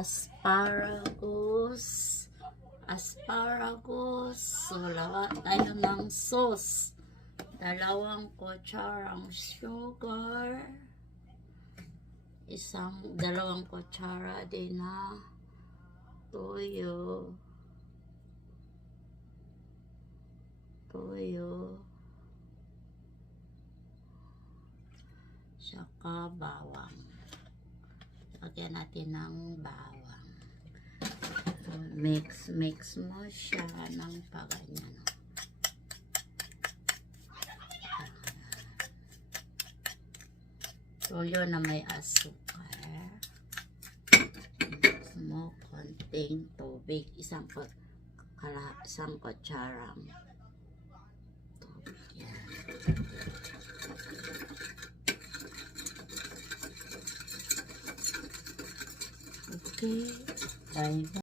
asparagus. So, lawa tayo ng sauce. 2 kutsarang sugar. 2 kutsara din na toyo. Saka bawang. Lagyan natin ng bawang. Mix mo siya ng paganyan. Toyo na may asukar. Mix mo konting tubig. 1 kutsarang tubig. Yan. Okay. Bye.